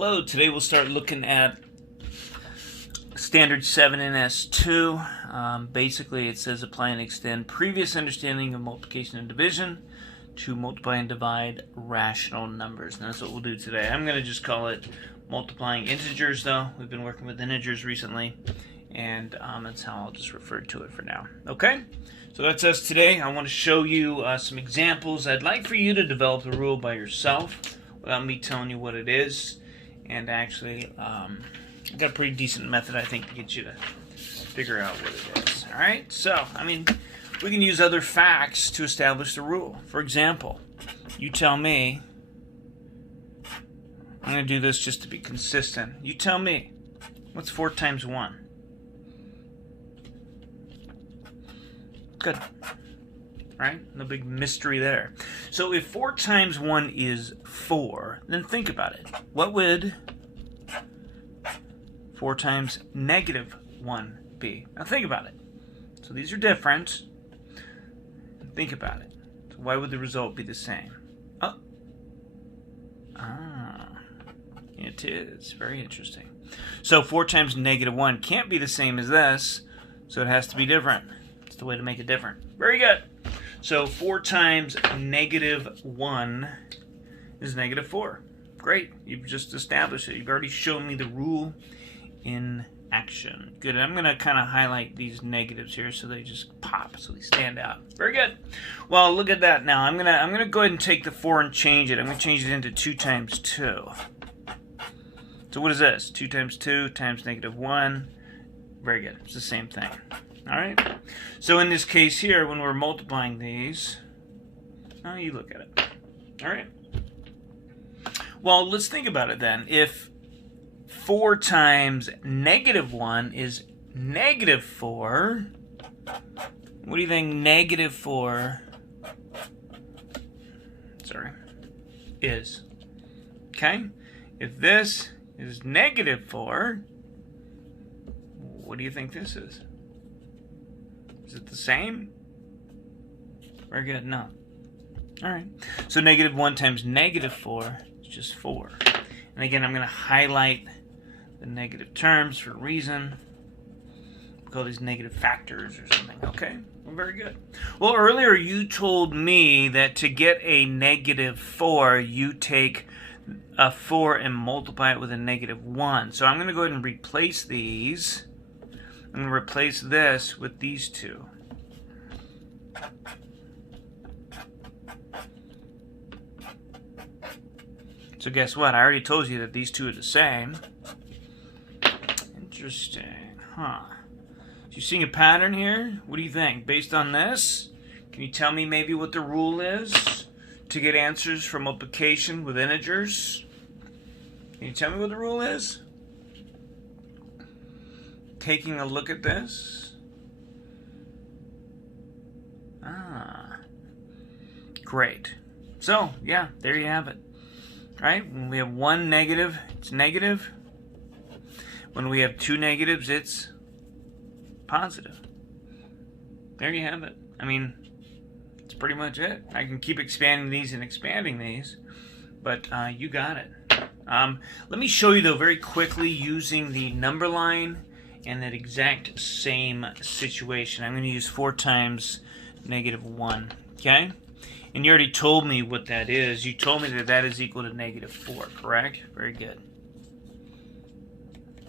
Hello, today we'll start looking at Standard 7 in S2. Basically it says apply and extend previous understanding of multiplication and division to multiply and divide rational numbers. And that's what we'll do today. I'm going to just call it multiplying integers though. We've been working with integers recently, and that's how I'll just refer to it for now. Okay? So that's us today. I want to show you some examples. I'd like for you to develop the rule by yourself without me telling you what it is. And actually, I've got a pretty decent method, I think, to get you to figure out what it is. Alright? So, we can use other facts to establish the rule. For example, you tell me, I'm going to do this just to be consistent. You tell me, what's 4 times 1? Good. Right? No big mystery there. So if 4 times 1 is 4, then think about it. What would 4 times negative 1 be? Now think about it. So these are different. Think about it. So why would the result be the same? It is. Very interesting. So 4 times negative 1 can't be the same as this, so it has to be different. It's the way to make it different. Very good. So 4 times negative 1 is negative 4. Great. You've just established it. You've already shown me the rule in action. Good. I'm going to kind of highlight these negatives here so they just pop, so they stand out. Very good. Well, look at that now. I'm gonna go ahead and take the 4 and change it. I'm going to change it into 2 times 2. So what is this? 2 times 2 times negative 1. Very good. It's the same thing. Alright? So in this case here, when we're multiplying these, you look at it. Alright? Well, let's think about it then. If 4 times negative 1 is negative 4, what do you think negative 4 is? Okay? If this is negative 4, what do you think this is? Is it the same? Very good. No. Alright. So negative 1 times negative 4 is just 4. And again, I'm going to highlight the negative terms for a reason. We'll call these negative factors or something. Okay? Well, very good. Well, earlier you told me that to get a negative 4, you take a 4 and multiply it with a negative 1. So I'm going to go ahead and replace these. I'm going to replace this with these two. So guess what? I already told you that these two are the same. Interesting. Huh. So you seeing a pattern here? What do you think? Based on this, can you tell me maybe what the rule is to get answers from multiplication with integers? Can you tell me what the rule is? Taking a look at this. Great. So, yeah, there you have it. Right? When we have one negative, it's negative. When we have two negatives, it's positive. There you have it. It's pretty much it. I can keep expanding these and expanding these, but you got it. Let me show you, though, very quickly using the number line and that exact same situation. I'm going to use 4 times negative 1, okay? And you already told me what that is. You told me that that is equal to negative 4, correct? Very good.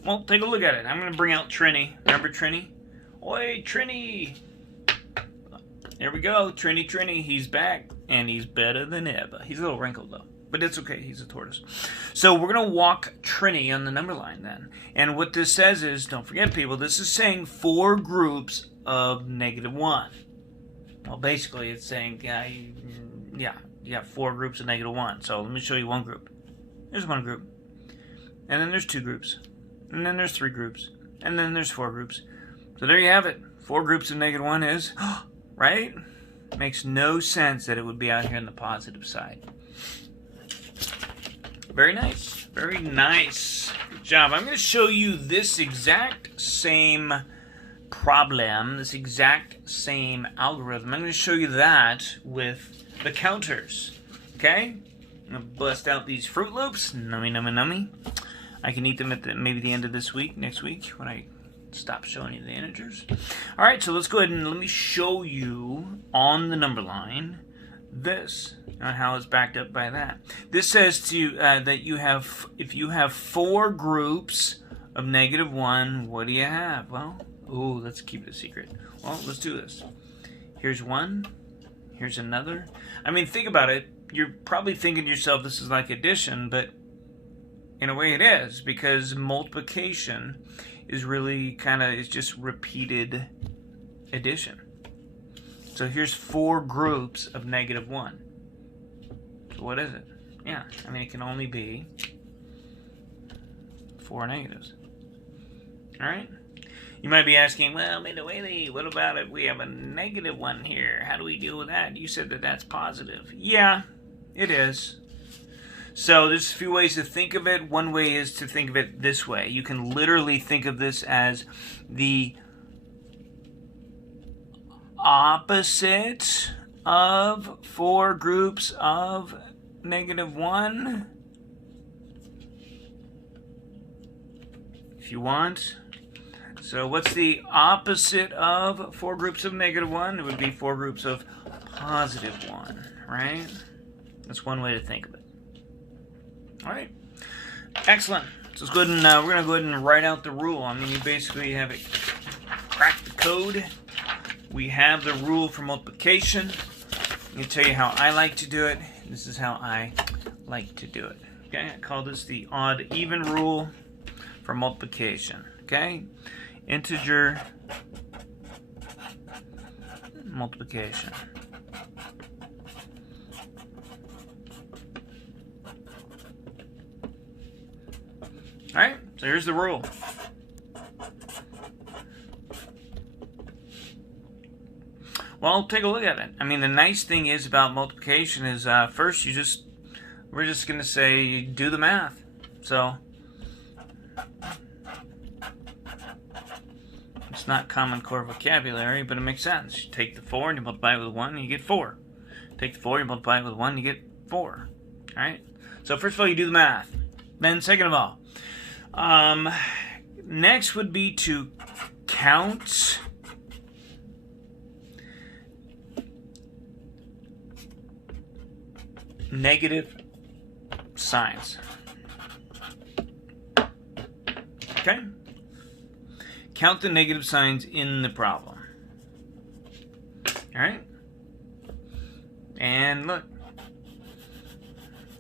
Well, take a look at it. I'm going to bring out Trini. Remember Trini? Oi, Trini! There we go. Trini. He's back. And he's better than ever. He's a little wrinkled, though. But it's okay. He's a tortoise. So we're going to walk Trini on the number line then. And what this says is, don't forget, people, this is saying 4 groups of negative 1. Well, basically, it's saying, you have 4 groups of negative 1. So let me show you one group. There's one group. And then there's 2 groups. And then there's 3 groups. And then there's 4 groups. So there you have it. 4 groups of negative 1 is, right? Makes no sense that it would be out here on the positive side. Very nice. Very nice. Good job. I'm going to show you this exact same problem, this exact same algorithm. I'm going to show you that with the counters. Okay? I'm going to bust out these Fruit Loops. Nummy, nummy, nummy. I can eat them at maybe the end of this week, next week, when I stop showing you the integers. All right, so let's go ahead and let me show you on the number line this, and how it's backed up by that. This says to that you have, if you have 4 groups of -1, what do you have? Well, let's keep it a secret. Well, let's do this. Here's one. Here's another. I mean, think about it. You're probably thinking to yourself, this is like addition, but in a way it is, because multiplication is really it's just repeated addition. So here's 4 groups of -1. So what is it? Yeah, I mean, it can only be 4 negatives. All right? You might be asking, well, Waitley, what about if we have a -1 here? How do we deal with that? You said that that's positive. Yeah, it is. So there's a few ways to think of it. One way is to think of it this way. You can literally think of this as the opposite of 4 groups of -1. If you want. So what's the opposite of 4 groups of -1? It would be 4 groups of +1, right? That's one way to think of it. All right, excellent. So let's go ahead and we're going to go ahead and write out the rule. I mean, you basically have it cracked the code. We have the rule for multiplication. I'm going to tell you how I like to do it. This is how I like to do it. Okay, I call this the odd-even rule for multiplication. Okay, integer multiplication. All right, so here's the rule. Well, take a look at it. I mean, the nice thing is about multiplication is first we're just going to say do the math. So it's not common core vocabulary, but it makes sense. You take the 4 and you multiply it with 1 and you get 4. Take the 4, you multiply it with 1, you get 4. All right? So first of all, you do the math. Then second of all, next would be to count negative signs. Okay? Count the negative signs in the problem. All right? And look,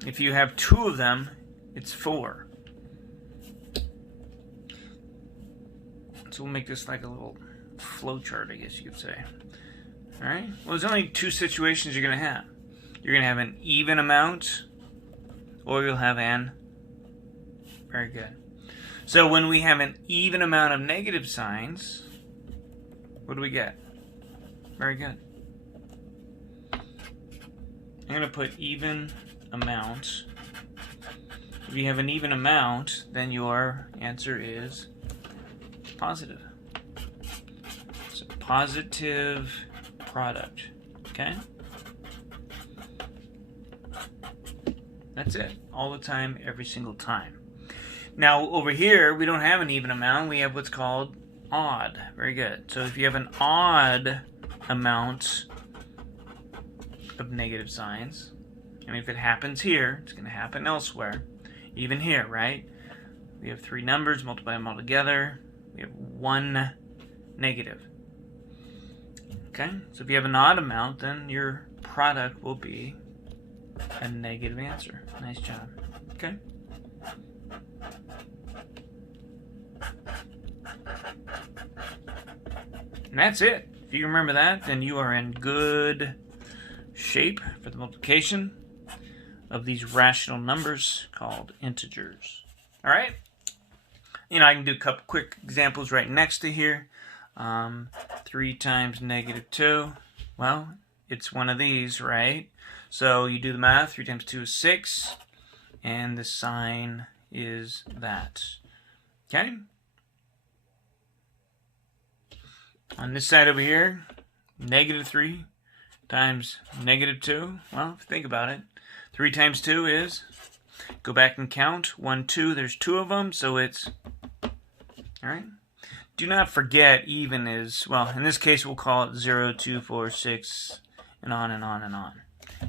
if you have 2 of them, it's 4. So we'll make this like a little flow chart, I guess you could say. All right? Well, there's only 2 situations you're going to have. You're going to have an even amount, or you'll have an... Very good. So when we have an even amount of negative signs, what do we get? Very good. I'm going to put even amount. If you have an even amount, then your answer is positive. So positive product. Okay? That's it. All the time, every single time. Now, over here, we don't have an even amount. We have what's called odd. Very good. So if you have an odd amount of negative signs, and if it happens here, it's going to happen elsewhere. Even here, right? We have 3 numbers, multiply them all together. We have 1 negative. Okay? So if you have an odd amount, then your product will be a negative answer. Nice job. Okay? And that's it. If you remember that, then you are in good shape for the multiplication of these rational numbers called integers. All right? You know, I can do a couple quick examples right next to here. 3 times -2. Well, it's one of these, right? So you do the math. 3 times 2 is 6. And the sign is that. Okay? On this side over here, -3 times -2. Well, if you think about it, 3 times 2 is, go back and count, 1, 2, there's 2 of them, so it's, all right? Do not forget even is, well, in this case we'll call it 0, 2, 4, 6, and on and on and on.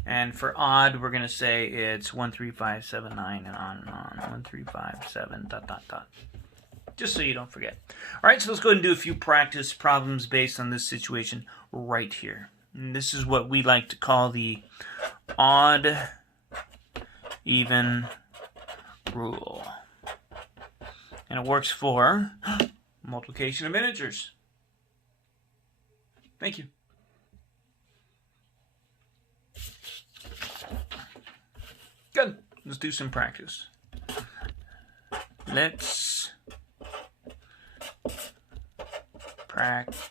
And for odd, we're going to say it's 1, 3, 5, 7, 9, and on and on. 1, 3, 5, 7, dot, dot, dot. Just so you don't forget. All right, so let's go ahead and do a few practice problems based on this situation right here. And this is what we like to call the odd even rule. And it works for multiplication of integers. Thank you. Good. Let's do some practice. Let's practice.